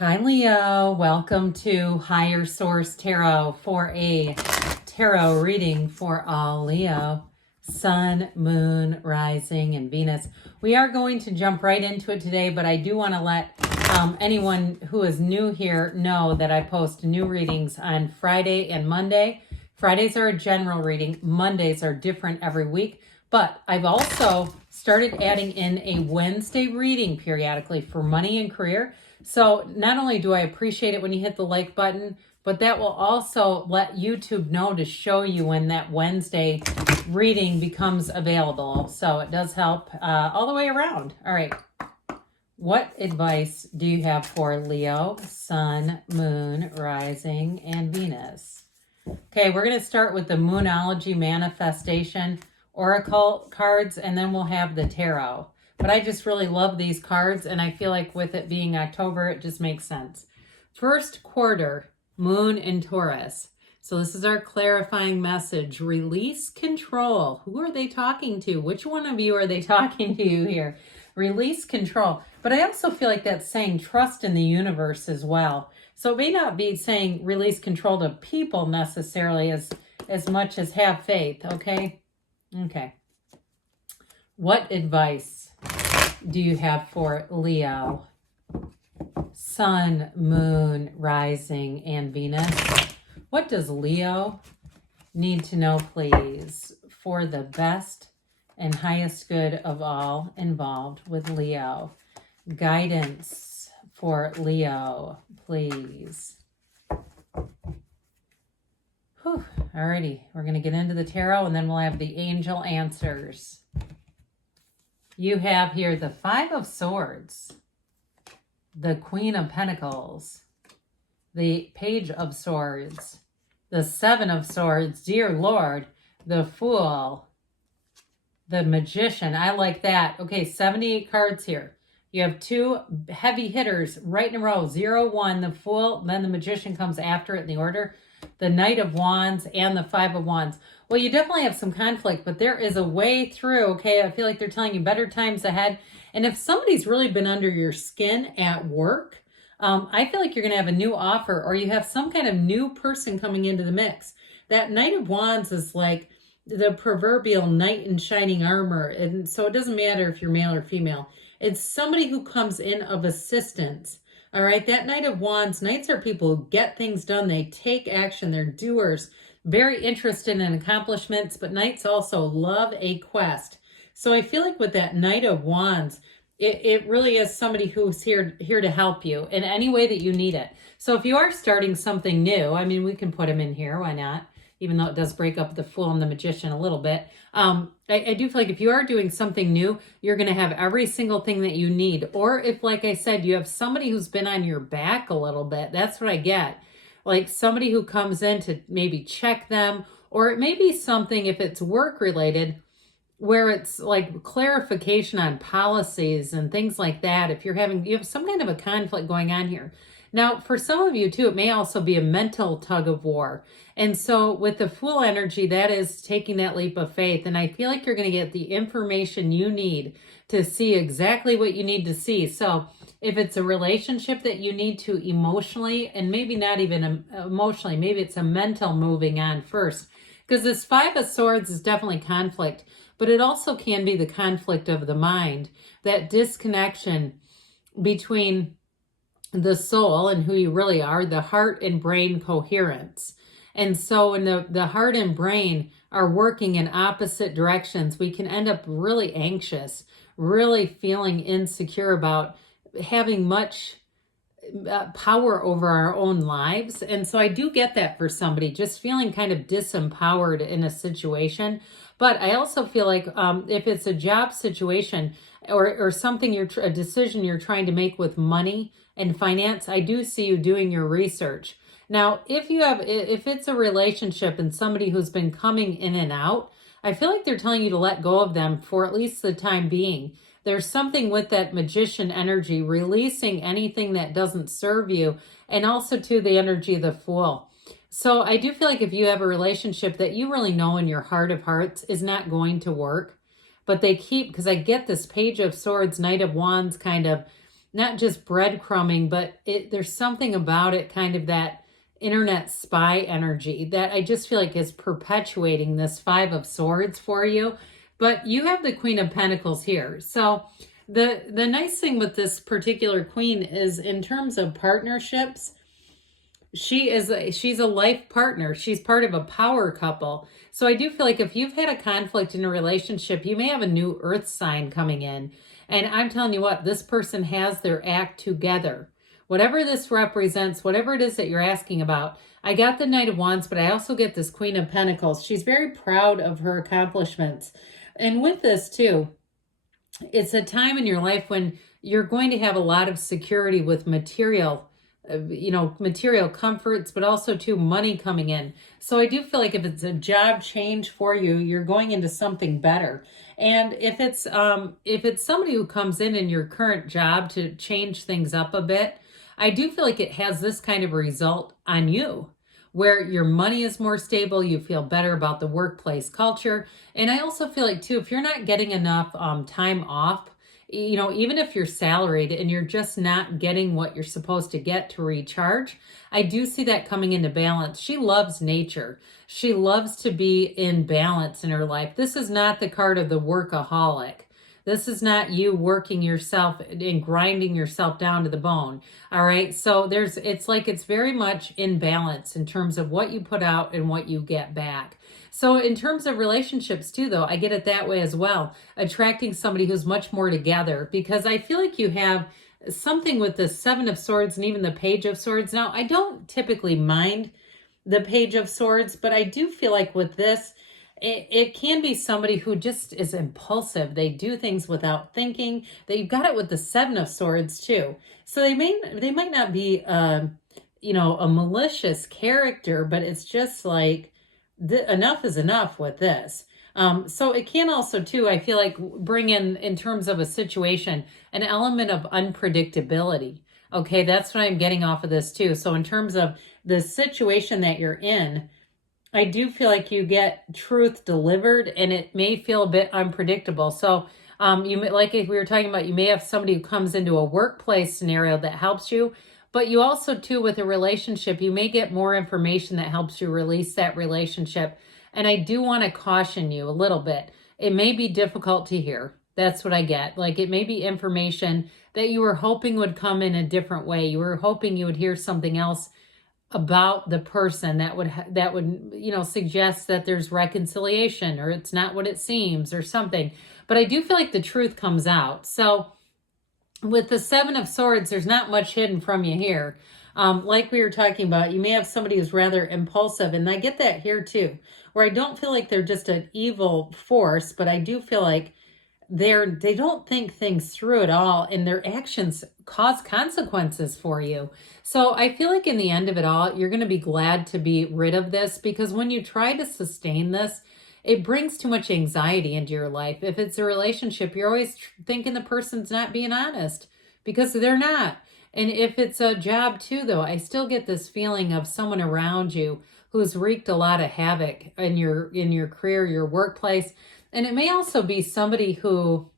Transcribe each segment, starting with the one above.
Hi, Leo. Welcome to Higher Source Tarot for a tarot reading for all Leo, Sun, Moon, Rising, and Venus. We are going to jump right into it today, but I do want to let anyone who is new here know that I post new readings on Friday and Monday. Fridays are a general reading. Mondays are different every week. But I've also started adding in a Wednesday reading periodically for money and career. So not only do I appreciate it when you hit the like button, but that will also let YouTube know to show you when that Wednesday reading becomes available. So it does help all the way around. All right. What advice do you have for Leo, Sun, Moon, Rising, and Venus? Okay, we're going to start with the Moonology Manifestation Oracle cards, and then we'll have the tarot. But I just really love these cards, and I feel like with it being October, it just makes sense. First quarter, Moon in Taurus. So this is our clarifying message. Release control. Who are they talking to? Which one of you are they talking to here? Release control. But I also feel like that's saying trust in the universe as well. So it may not be saying release control to people necessarily as much as have faith, okay? Okay. What advice do you have for Leo, Sun, Moon, Rising, and Venus? What does Leo need to know, please, for the best and highest good of all involved with Leo? Guidance for Leo, please. Whew. Alrighty, we're going to get into the tarot, and then we'll have the angel answers. You have here the Five of Swords, the Queen of Pentacles, the Page of Swords, the Seven of Swords, dear Lord, the Fool, the Magician. I like that. Okay, 78 cards here. You have two heavy hitters right in a row. 0, 1, the Fool, then the Magician comes after it in the order. The Knight of Wands and the Five of Wands. Well, you definitely have some conflict, but there is a way through, okay? I feel like they're telling you better times ahead. And if somebody's really been under your skin at work, I feel like you're going to have a new offer, or you have some kind of new person coming into the mix. That Knight of Wands is like the proverbial knight in shining armor. And so it doesn't matter if you're male or female. It's somebody who comes in of assistance. All right, that Knight of Wands, knights are people who get things done. They take action. They're doers, very interested in accomplishments, but knights also love a quest. So I feel like with that Knight of Wands, it really is somebody who's here to help you in any way that you need it. So if you are starting something new, I mean, we can put them in here. Why not? Even though it does break up the Fool and the Magician a little bit. I do feel like if you are doing something new, you're going to have every single thing that you need. Or if, like I said, you have somebody who's been on your back a little bit, that's what I get. Like somebody who comes in to maybe check them, or it may be something, if it's work related, where it's like clarification on policies and things like that. If you have some kind of a conflict going on here. Now, for some of you too, it may also be a mental tug of war. And so with the Fool energy, that is taking that leap of faith. And I feel like you're going to get the information you need to see exactly what you need to see. So if it's a relationship that you need to emotionally, and maybe not even emotionally, maybe it's a mental moving on first. Because this Five of Swords is definitely conflict, but it also can be the conflict of the mind, that disconnection between the soul and who you really are, the heart and brain coherence. And so when the heart and brain are working in opposite directions, we can end up really anxious, really feeling insecure about having much power over our own lives. And so I do get that for somebody, just feeling kind of disempowered in a situation. But I also feel like if it's a job situation or something, a decision you're trying to make with money and finance, I do see you doing your research. Now, if it's a relationship and somebody who's been coming in and out, I feel like they're telling you to let go of them for at least the time being. There's something with that Magician energy, releasing anything that doesn't serve you, and also to the energy of the Fool. So I do feel like if you have a relationship that you really know in your heart of hearts is not going to work, but they keep, because I get this Page of Swords, Knight of Wands kind of not just breadcrumbing, but there's something about it, kind of that internet spy energy that I just feel like is perpetuating this Five of Swords for you. But you have the Queen of Pentacles here. So the nice thing with this particular queen is in terms of partnerships, she's a life partner. She's part of a power couple. So I do feel like if you've had a conflict in a relationship, you may have a new earth sign coming in. And I'm telling you what, this person has their act together. Whatever this represents, whatever it is that you're asking about, I got the Knight of Wands, but I also get this Queen of Pentacles. She's very proud of her accomplishments. And with this too, it's a time in your life when you're going to have a lot of security with material, material comforts, but also too money coming in. So I do feel like if it's a job change for you, you're going into something better. And if it's somebody who comes in your current job to change things up a bit, I do feel like it has this kind of result on you, where your money is more stable, you feel better about the workplace culture. And I also feel like too, if you're not getting enough time off, even if you're salaried and you're just not getting what you're supposed to get to recharge, I do see that coming into balance. She loves nature. She loves to be in balance in her life. This is not the card of the workaholic. This is not you working yourself and grinding yourself down to the bone. All right. So it's very much in balance in terms of what you put out and what you get back. So in terms of relationships too, though, I get it that way as well. Attracting somebody who's much more together, because I feel like you have something with the Seven of Swords and even the Page of Swords. Now, I don't typically mind the Page of Swords, but I do feel like with this, it can be somebody who just is impulsive. They do things without thinking. You've got it with the Seven of Swords too. So they might not be a malicious character, but it's just like enough is enough with this. So it can also too, I feel like, bring in terms of a situation, an element of unpredictability. Okay, that's what I'm getting off of this too. So in terms of the situation that you're in, I do feel like you get truth delivered, and it may feel a bit unpredictable. So like we were talking about, you may have somebody who comes into a workplace scenario that helps you, but you also too, with a relationship, you may get more information that helps you release that relationship. And I do want to caution you a little bit. It may be difficult to hear. That's what I get. Like, it may be information that you were hoping would come in a different way. You were hoping you would hear something else about the person that would suggest that there's reconciliation, or it's not what it seems, or something. But I do feel like the truth comes out. So with the Seven of Swords, there's not much hidden from you here. Like we were talking about, you may have somebody who's rather impulsive, and I get that here too, where I don't feel like they're just an evil force, but I do feel like they don't think things through at all, and their actions cause consequences for you. So I feel like in the end of it all, you're going to be glad to be rid of this, because when you try to sustain this, it brings too much anxiety into your life. If it's a relationship, you're always thinking the person's not being honest, because they're not. And if it's a job too, though, I still get this feeling of someone around you who's wreaked a lot of havoc in your career, your workplace. And it may also be somebody who,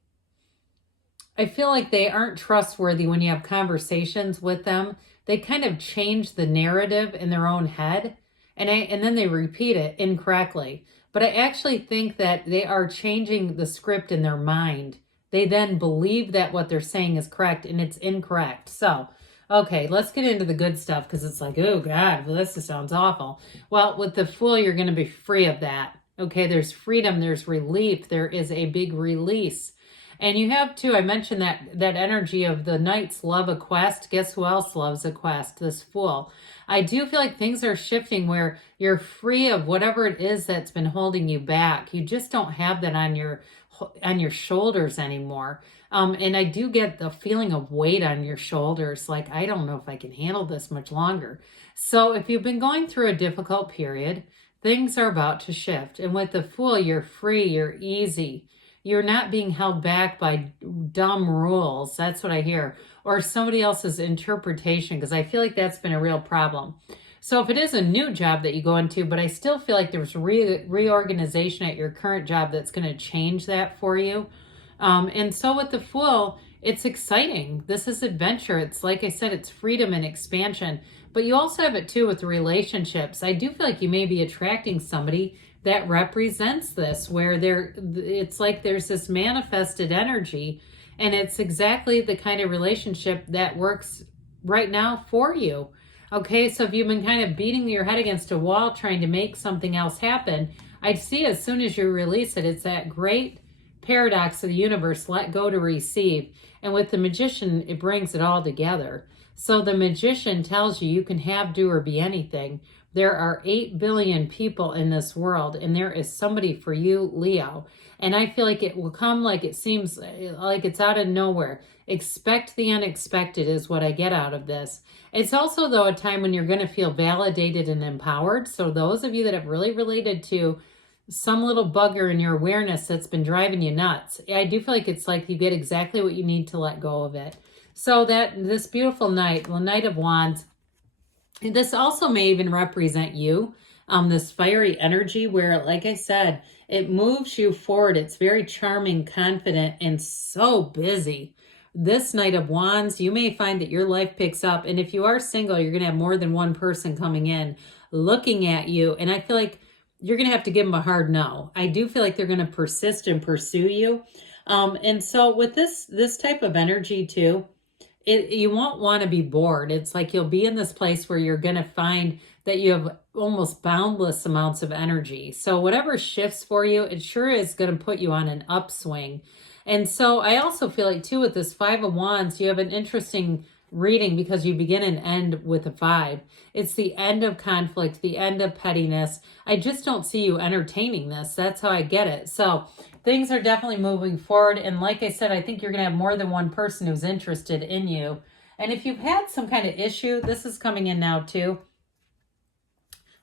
I feel like they aren't trustworthy when you have conversations with them. They kind of change the narrative in their own head, and then they repeat it incorrectly. But I actually think that they are changing the script in their mind. They then believe that what they're saying is correct, and it's incorrect. So, okay, let's get into the good stuff, because it's like, oh God, well, this sounds awful. Well, with the Fool, you're going to be free of that. Okay, there's freedom, there's relief, there is a big release. And you have too, I mentioned that energy of the Knights love a quest. Guess who else loves a quest? This Fool. I do feel like things are shifting where you're free of whatever it is that's been holding you back. You just don't have that on your shoulders anymore. And I do get the feeling of weight on your shoulders. Like, I don't know if I can handle this much longer. So if you've been going through a difficult period, things are about to shift. And with the Fool, you're free, you're easy. You're not being held back by dumb rules. That's what I hear. Or somebody else's interpretation, because I feel like that's been a real problem. So if it is a new job that you go into, but I still feel like there's reorganization at your current job that's going to change that for you. And so with the Fool, It's exciting. This is adventure. It's like I said, it's freedom and expansion. But you also have it too with relationships. I do feel like you may be attracting somebody that represents this, where it's like there's this manifested energy, and it's exactly the kind of relationship that works right now for you. Okay, so if you've been kind of beating your head against a wall trying to make something else happen, I see as soon as you release it, it's that great paradox of the universe, let go to receive. And with the Magician, it brings it all together. So the Magician tells you can have, do, or be anything. There are 8 billion people in this world, and there is somebody for you, Leo. And I feel like it will come like it seems like it's out of nowhere. Expect the unexpected is what I get out of this. It's also, though, a time when you're going to feel validated and empowered. So those of you that have really related to some little bugger in your awareness that's been driving you nuts, I do feel like it's like you get exactly what you need to let go of it. So that this beautiful night, the Knight of Wands, this also may even represent you, this fiery energy where, like I said, it moves you forward. It's very charming, confident, and so busy. This Knight of Wands, you may find that your life picks up. And if you are single, you're going to have more than one person coming in looking at you. And I feel like you're going to have to give them a hard no. I do feel like they're going to persist and pursue you. And so with this type of energy too, you won't want to be bored. It's like you'll be in this place where you're going to find that you have almost boundless amounts of energy. So whatever shifts for you, it sure is going to put you on an upswing. And so I also feel like too, with this 5 of Wands, you have an interesting reading because you begin and end with a 5. It's the end of conflict, the end of pettiness. I just don't see you entertaining this. That's how I get it. So things are definitely moving forward. And like I said, I think you're going to have more than one person who's interested in you. And if you've had some kind of issue, this is coming in now too.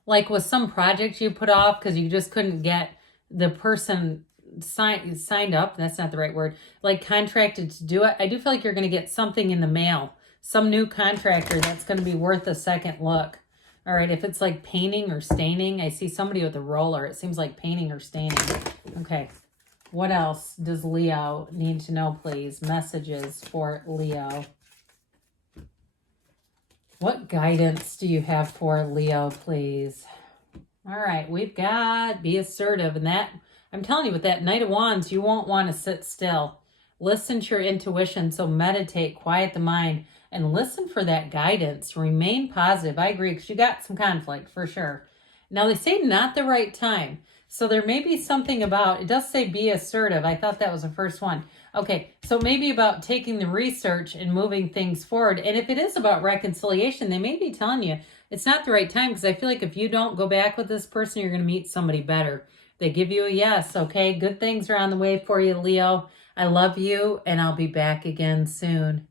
Like with some project you put off because you just couldn't get the person signed up. That's not the right word. Like contracted to do it. I do feel like you're going to get something in the mail. Some new contractor that's going to be worth a second look. All right, if it's like painting or staining, I see somebody with a roller. It seems like painting or staining. Okay. What else does Leo need to know, please? Messages for Leo. What guidance do you have for Leo, please? All right, we've got be assertive. And that, I'm telling you, with that Knight of Wands, you won't want to sit still. Listen to your intuition. So meditate, quiet the mind, and listen for that guidance. Remain positive. I agree, because you got some conflict for sure. Now, they say not the right time. So there may be something about, it does say be assertive. I thought that was the first one. Okay, so maybe about taking the research and moving things forward. And if it is about reconciliation, they may be telling you it's not the right time, because I feel like if you don't go back with this person, you're going to meet somebody better. They give you a yes, okay? Good things are on the way for you, Leo. I love you, and I'll be back again soon.